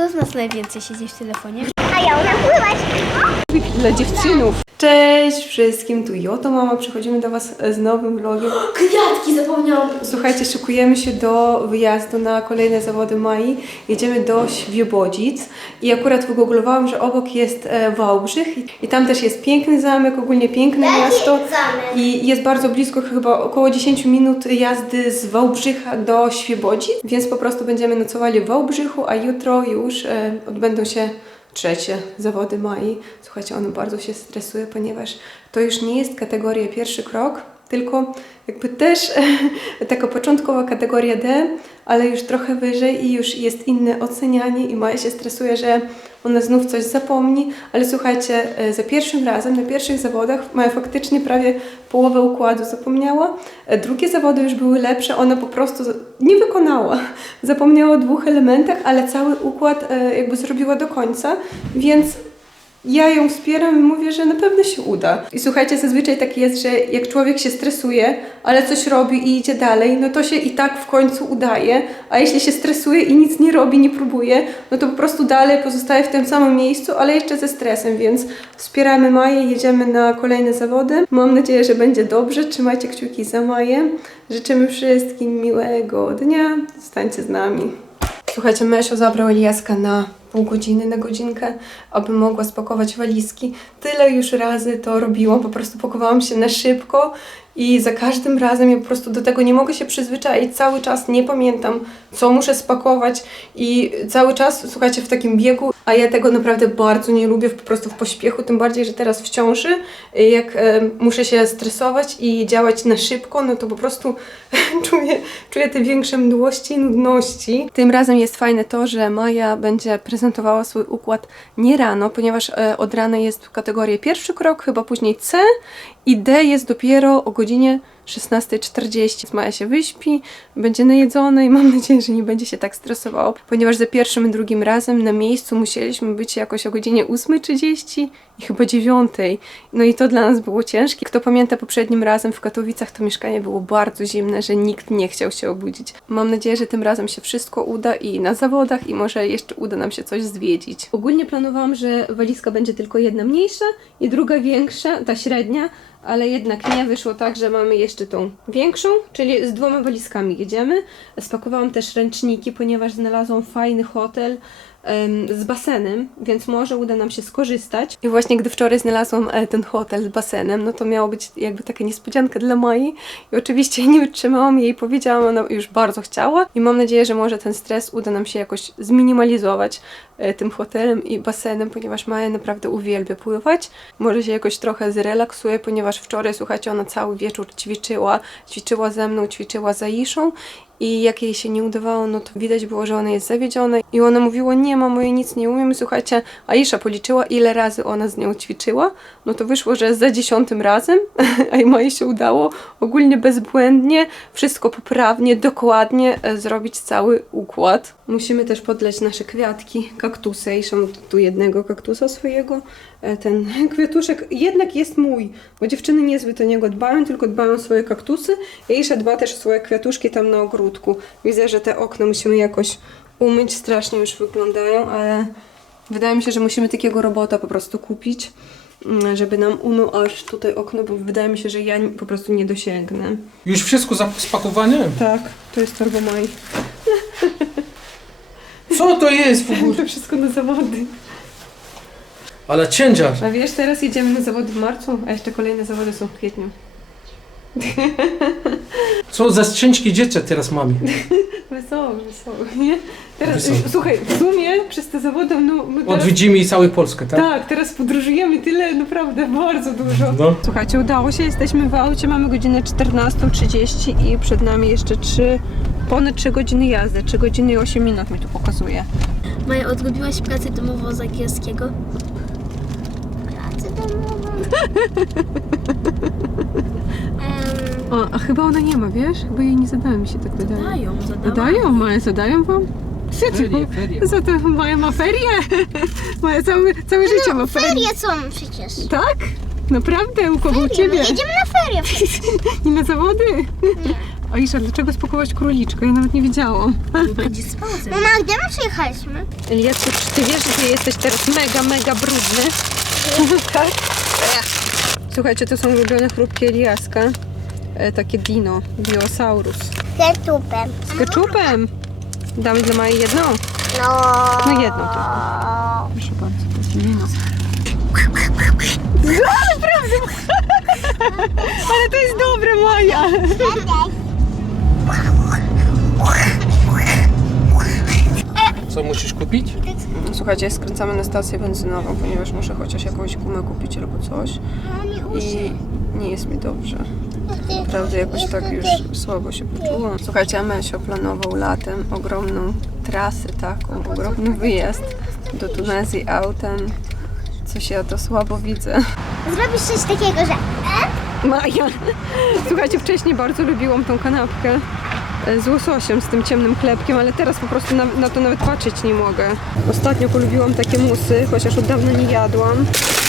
Kto z nas najwięcej siedzi w telefonie? A ja umiem pływać. Dla dziewczynów. Cześć wszystkim, tu Joto Mama, przychodzimy do Was z nowym vlogiem. Kwiatki zapomniałam. Słuchajcie, szykujemy się do wyjazdu na kolejne zawody Mai. Jedziemy do Świebodzic i akurat wygooglowałam, że obok jest e, Wałbrzych i- tam też jest piękny zamek, ogólnie piękne miasto. zamek? I jest bardzo blisko, chyba około 10 minut jazdy z Wałbrzycha do Świebodzic, więc po prostu będziemy nocowali w Wałbrzychu, a jutro już e, odbędą się trzecie zawody Mai. Słuchajcie, ona bardzo się stresuje, ponieważ to już nie jest kategoria pierwszy krok, tylko jakby też taka początkowa kategoria D, ale już trochę wyżej i już jest inne ocenianie i Maja się stresuje, że ona znów coś zapomni, ale słuchajcie, e, za pierwszym razem, na pierwszych zawodach Maja faktycznie prawie połowę układu zapomniała. E, Drugie zawody już były lepsze, ona po prostu nie wykonała. Zapomniała o dwóch elementach, ale cały układ e, jakby zrobiła do końca, więc ja ją wspieram i mówię, że na pewno się uda. I słuchajcie, zazwyczaj tak jest, że jak człowiek się stresuje, ale coś robi i idzie dalej, no to się i tak w końcu udaje, a jeśli się stresuje i nic nie robi, nie próbuje, no to po prostu dalej pozostaje w tym samym miejscu, ale jeszcze ze stresem, więc wspieramy Maję, jedziemy na kolejne zawody. Mam nadzieję, że będzie dobrze, trzymajcie kciuki za Maję. Życzymy wszystkim miłego dnia, zostańcie z nami. Słuchajcie, Mesio zabrał Eliaska na pół godziny, na godzinkę, aby mogła spakować walizki. Tyle już razy to robiłam, po prostu pakowałam się na szybko i za każdym razem ja po prostu do tego nie mogę się przyzwyczaić. Cały czas nie pamiętam, co muszę spakować i cały czas, słuchajcie, w takim biegu, a ja tego naprawdę bardzo nie lubię, po prostu w pośpiechu, tym bardziej, że teraz w ciąży, jak e, muszę się stresować i działać na szybko, no to po prostu czuję, czuję te większe mdłości i nudności. Tym razem jest fajne to, że Maja będzie prezentowała swój układ nie rano, ponieważ e, od rana jest kategoria pierwszy krok, chyba później C i D jest dopiero o godzinie 16.40. Maja się wyśpi, będzie najedzona i mam nadzieję, że nie będzie się tak stresowało, ponieważ za pierwszym i drugim razem na miejscu musieliśmy być jakoś o godzinie 8.30 i chyba 9.00. No i to dla nas było ciężkie. Kto pamięta poprzednim razem w Katowicach, to mieszkanie było bardzo zimne, że nikt nie chciał się obudzić. Mam nadzieję, że tym razem się wszystko uda i na zawodach i może jeszcze uda nam się coś zwiedzić. Ogólnie planowałam, że walizka będzie tylko jedna mniejsza i druga większa, ta średnia, ale jednak nie wyszło tak, że mamy jeszcze tą większą, czyli z dwoma walizkami jedziemy. Spakowałam też ręczniki, ponieważ znalazłam fajny hotel z basenem, więc może uda nam się skorzystać. I właśnie gdy wczoraj znalazłam e, ten hotel z basenem, no to miało być jakby taka niespodzianka dla Mai i oczywiście nie wytrzymałam jej, powiedziałam, ona już bardzo chciała i mam nadzieję, że może ten stres uda nam się jakoś zminimalizować e, tym hotelem i basenem, ponieważ Maja naprawdę uwielbia pływać. Może się jakoś trochę zrelaksuje, ponieważ wczoraj, słuchajcie, ona cały wieczór ćwiczyła, ćwiczyła ze mną, ćwiczyła za Iszą i jak jej się nie udawało, no to widać było, że ona jest zawiedziona i ona mówiła, nie mamo, ja nic nie umiem. I słuchajcie, Aisza policzyła, ile razy ona z nią ćwiczyła, no to wyszło, że za dziesiątym razem, a Mai się udało ogólnie bezbłędnie, wszystko poprawnie, dokładnie e, zrobić cały układ. Musimy też podleć nasze kwiatki, kaktusy. Aisza ma tu jednego kaktusa swojego. E, Ten kwiatuszek jednak jest mój, bo dziewczyny niezbyt o niego dbają, tylko dbają o swoje kaktusy. Aisza dba też o swoje kwiatuszki tam na ogródku. Widzę, że te okna musimy jakoś umyć, strasznie już wyglądają, ale wydaje mi się, że musimy takiego robota po prostu kupić, mm, żeby nam umył aż tutaj okno, bo wydaje mi się, że ja po prostu nie dosięgnę. Już wszystko spakowane? Tak, to jest torba. Co to jest w ogóle? To wszystko na zawody. Ale ciężar. A wiesz, teraz jedziemy na zawody w marcu, a jeszcze kolejne zawody są w kwietniu. Co za szczęśliwe dziecię teraz mamy. Wesoło, wesoło, nie? Teraz, Wesoło. słuchaj, w sumie przez te zawody, no my teraz, Odwiedzimy całą Polskę, tak? tak, teraz podróżujemy tyle, naprawdę bardzo dużo. No. Słuchajcie, udało się, jesteśmy w aucie, mamy godzinę 14.30 i przed nami jeszcze 3, ponad 3 godziny jazdy, 3 godziny i 8 minut mi tu pokazuje. Maja, odrobiłaś pracę domową z angielskiego? Pracę O, a chyba ona nie ma, wiesz? Chyba jej nie zadała mi się tak wydaje. Dają. Zadają, Maja, zadają wam? Ferie, ferie. Za to Maja ma ferie? Maja całe, całe życie ma ferie. ferie są przecież. Tak? Naprawdę? U kogo u Ferie, ciebie? no jedziemy na ferie. I na zawody? Aisza, dlaczego spakować króliczka? Ja nawet nie wiedziałam. Będzie z pauzą. Mama, gdzie my przyjechaliśmy? Eliasku, czy ty wiesz, że ty jesteś teraz mega, mega brudny? tak? Słuchajcie, to są ulubione chrupki Eliaska. E, takie dino, dinosaurus. Z ketchupem. Z keczupem. Damy dla Mai jedną? No. No jedną tylko. Proszę bardzo, to jest dino. Ale to jest dobre, Maja! Co musisz kupić? Słuchajcie, skręcamy na stację benzynową, ponieważ muszę chociaż jakąś gumę kupić albo coś. I nie jest mi dobrze. Naprawdę jakoś tak już słabo się poczułam. Słuchajcie, Amesio planował latem ogromną trasę taką, ogromny wyjazd do Tunezji autem. Coś ja to słabo widzę. Zrobisz coś takiego, że... Maja! Słuchajcie, wcześniej bardzo lubiłam tą kanapkę e, z łososiem, z tym ciemnym chlebkiem, ale teraz po prostu na, na to nawet patrzeć nie mogę. Ostatnio polubiłam takie musy, chociaż od dawna nie jadłam.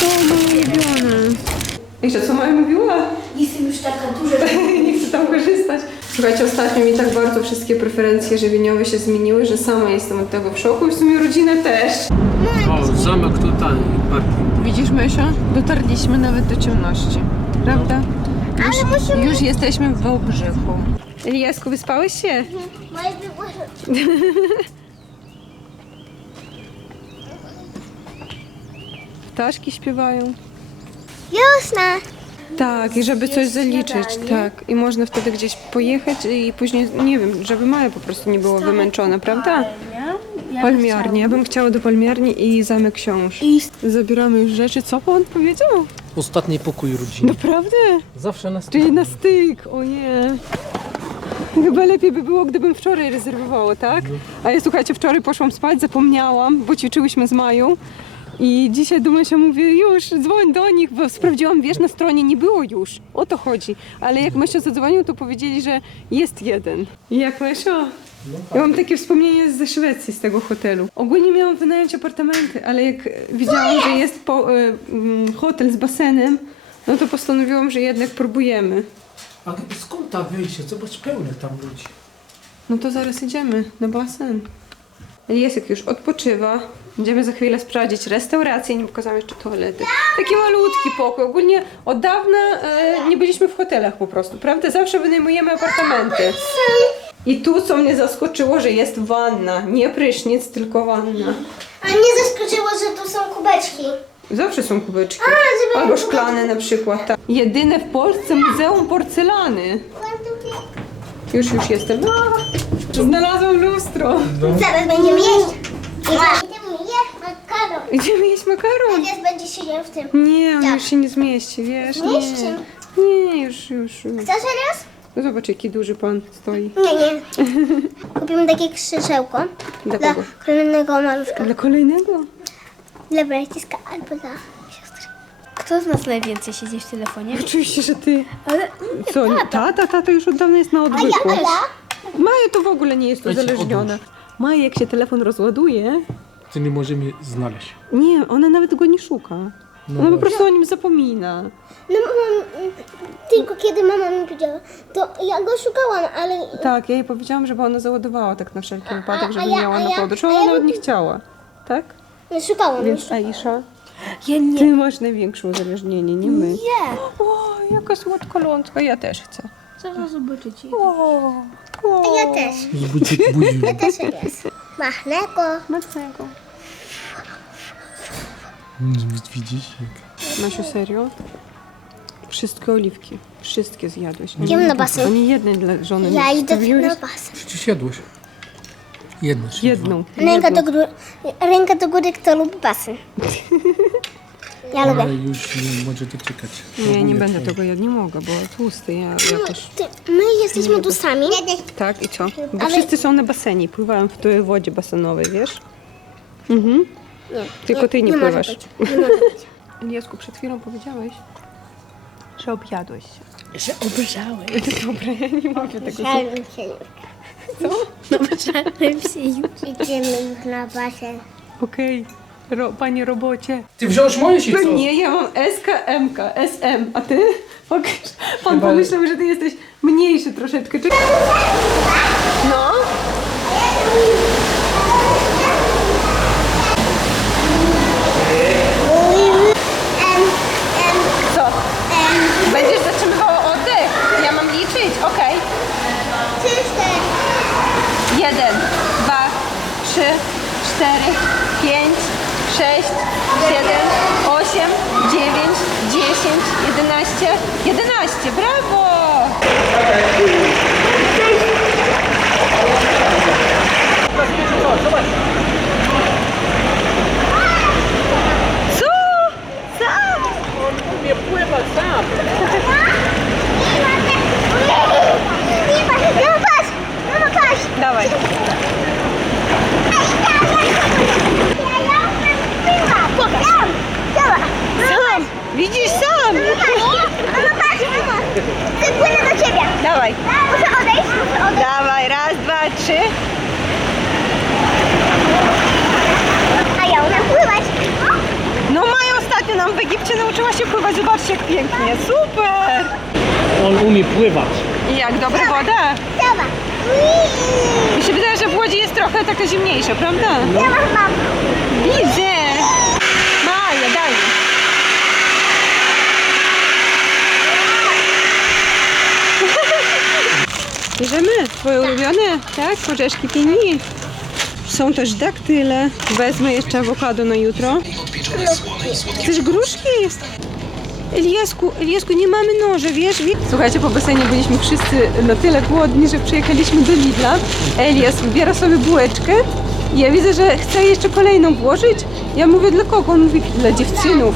To moje ulubione. Jeszcze co Maja mówiła? Jestem już taka duża. nie chcę tam korzystać. Słuchajcie, ostatnio mi tak bardzo wszystkie preferencje żywieniowe się zmieniły, że sama jestem od tego w szoku i w sumie rodzinę też. O, zamek tutaj i parking. Widzisz, Mysio? Dotarliśmy nawet do ciemności. Prawda? Ale musimy... Już jesteśmy w Wałbrzychu. Eliasku, wyspałeś się? Ptaszki śpiewają. Jasne. Tak, i żeby coś zaliczyć, tak. I można wtedy gdzieś pojechać i później, nie wiem, żeby Maja po prostu nie było wymęczona, prawda? Palmiarnia. Ja bym chciała do palmiarni i zamek książ. I Zabieramy już rzeczy. Co pan powiedział? Ostatni pokój rodziny. Naprawdę? Zawsze nas... Czyli na styk, o nie. Chyba lepiej by było, gdybym wczoraj rezerwowała, tak? A ja słuchajcie, wczoraj poszłam spać, zapomniałam, bo ćwiczyłyśmy z Mają. I dzisiaj do Mysia mówię, już dzwoń do nich, bo sprawdziłam, wiesz, na stronie nie było już. O to chodzi. Ale jak Mysio zadzwonił, to powiedzieli, że jest jeden. I jak Mysio? Ja mam takie wspomnienie ze Szwecji, z tego hotelu. Ogólnie miałam wynająć apartamenty, ale jak widziałam, że jest po, y, mm, hotel z basenem, no to postanowiłam, że jednak próbujemy. A skąd ta wyjście? Zobacz, pełne tam ludzi. No to zaraz idziemy na basen. Eliasek już odpoczywa. Będziemy za chwilę sprawdzić restaurację, nie pokazałam jeszcze toalety. Taki malutki pokój. Ogólnie od dawna e, nie byliśmy w hotelach po prostu, prawda? Zawsze wynajmujemy apartamenty. I tu co mnie zaskoczyło, że jest wanna. Nie prysznic, tylko wanna. A mnie zaskoczyło, że tu są kubeczki. Zawsze są kubeczki. żeby- Albo szklane na przykład. Tak. Jedyne w Polsce muzeum porcelany. Już, już jestem. A, znalazłam lustro. Zaraz będziemy jeść. Będziemy jeść makaron. Idziemy jeść makaron. Teraz będzie siedział w tym. Nie, on już się nie zmieści, wiesz? Nie. Nie, już, już. już. Chcesz raz? No zobacz, jaki duży pan stoi. Nie, nie. Kupimy takie krzyżełko Dla dla kogo? kolejnego maluszka. Dla kolejnego? Dla braciska albo dla siostry. Kto z nas najwięcej siedzi w telefonie? Oczywiście, że ty. Ale Co? Tata, tata już od dawna jest na A odwyku. ja, a ja? Maja to w ogóle nie jest Weź uzależniona. Maja, jak się telefon rozładuje, Ty nie możemy znaleźć. nie, ona nawet go nie szuka. No Ona po właśnie. prostu o nim zapomina. No mama, tylko kiedy mama mi powiedziała, to ja go szukałam, ale Tak, ja jej powiedziałam, żeby ona załadowała tak na wszelki wypadek, a żeby ja- miała a na ja- podróż, a ale ja ona nawet nie chciała. Tak? Nie szukałam. Więc Aisza, ja nie. ty masz największe uzależnienie, nie my. Nie. O, jaka słodkolądka, ja też chcę. Zaraz zobaczycie. O, A ja też. Z budzi. Ja też jest. Machneko. Mocnego. Widzisz? jak- Masiu, serio? Wszystkie oliwki. Wszystkie zjadłeś. Ani Idziemy na jednej- basen. Ani jednej dla żony Ja nie idę zostawiłeś? na basen. Przecież jadłeś. Jedno. Jedną. Ręka jedną. do, góry, ręka do góry, kto lubi basen. Ja dwa. lubię. Ale już nie może doczekać. Nie, nie Próbuję będę tego jadł, nie mogę, bo tłusty, ja jakoś... Ty, my jesteśmy tu sami. Tak, i co? Bo Ale- wszyscy są na basenie, pływają w tej wodzie basenowej, wiesz? Mhm. Nie, Tylko ty nie może pływasz. być. Eliasku, przed chwilą powiedziałeś, że objadłeś się. Że obrzałem. Dobra, ja nie mówię tego. Się. Obrzałem się już. Idziemy na basen. Okej, Ro, panie robocie. Ty wziąłeś moje się No co? nie, ja mam SK, MK, SM, a ty? Pokaż. Pan Chyba- pomyślał, że ty jesteś mniejszy troszeczkę. Czekaj. No. 4, 5, 6, 7, 8, 9, 10, 11, 11, brawo! Co? Sam! On umie pływać sam! Dawaj. Umie pływać. I jak dobra woda? Zobacz. Mi się wydaje, że w Łodzi jest trochę taka zimniejsza, prawda? Mam. Widzę! Maja, daj mi. Bierzemy twoje ulubione, tak? Orzeszki pini. Są też daktyle. Wezmę jeszcze awokado na jutro. Chcesz gruszki? Eliasku, Eliasku, nie mamy noży, wiesz? Wie- Słuchajcie, po basenie byliśmy wszyscy na tyle głodni, że przyjechaliśmy do Lidla. Elias wybiera sobie bułeczkę. i Ja widzę, że chce jeszcze kolejną włożyć. Ja mówię, dla kogo? On mówi, dla dziewczynów.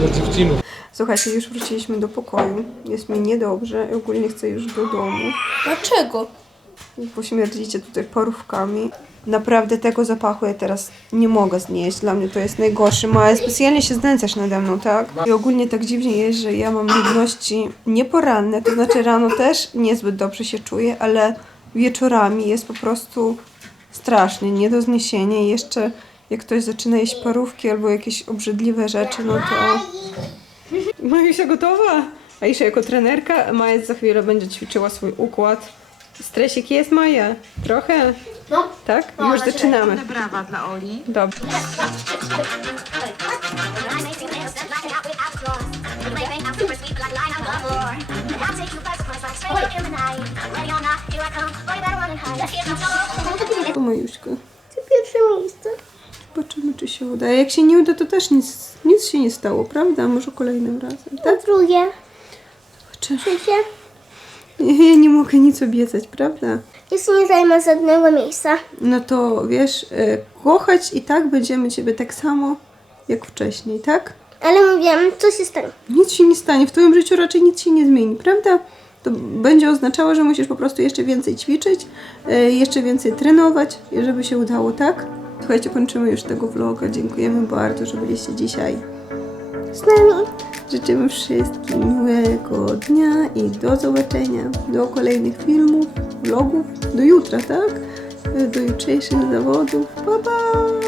Dla dziewczynów. Słuchajcie, już wróciliśmy do pokoju. Jest mi niedobrze i ogólnie chcę już do domu. Dlaczego? Pośmierdzicie tutaj parówkami. Naprawdę tego zapachu ja teraz nie mogę znieść. Dla mnie to jest najgorszy. Maja specjalnie się znęcasz nade mną, tak? I ogólnie tak dziwnie jest, że ja mam nudności nieporanne, to znaczy rano też niezbyt dobrze się czuję, ale wieczorami jest po prostu strasznie, nie do zniesienia. I jeszcze jak ktoś zaczyna jeść parówki albo jakieś obrzydliwe rzeczy, no to... Majusia gotowa? Aisza jako trenerka, Maja za chwilę będzie ćwiczyła swój układ. Stresik jest, Maja? Trochę? No. Tak? Już zaczynamy. Brawa dla Oli. Dobrze. To Majuśka. To pierwsze miejsce. Zobaczymy, czy się uda. A jak się nie uda, to też nic, nic się nie stało, prawda? Może kolejnym razem, tak? drugie. Zobaczymy. Trzecie. Ja nie mogę nic obiecać, prawda? Jeśli nie zajmę żadnego miejsca. No to wiesz, e, kochać i tak będziemy Ciebie tak samo, jak wcześniej, tak? Ale mówiłam, co się stanie. Nic się nie stanie, w Twoim życiu raczej nic się nie zmieni, prawda? To będzie oznaczało, że musisz po prostu jeszcze więcej ćwiczyć, e, jeszcze więcej trenować, żeby się udało, tak? Słuchajcie, kończymy już tego vloga. Dziękujemy bardzo, że byliście dzisiaj. Z nami. Życzymy wszystkim miłego dnia i do zobaczenia. Do kolejnych filmów, vlogów, do jutra, tak? Do jutrzejszych zawodów. Pa, pa!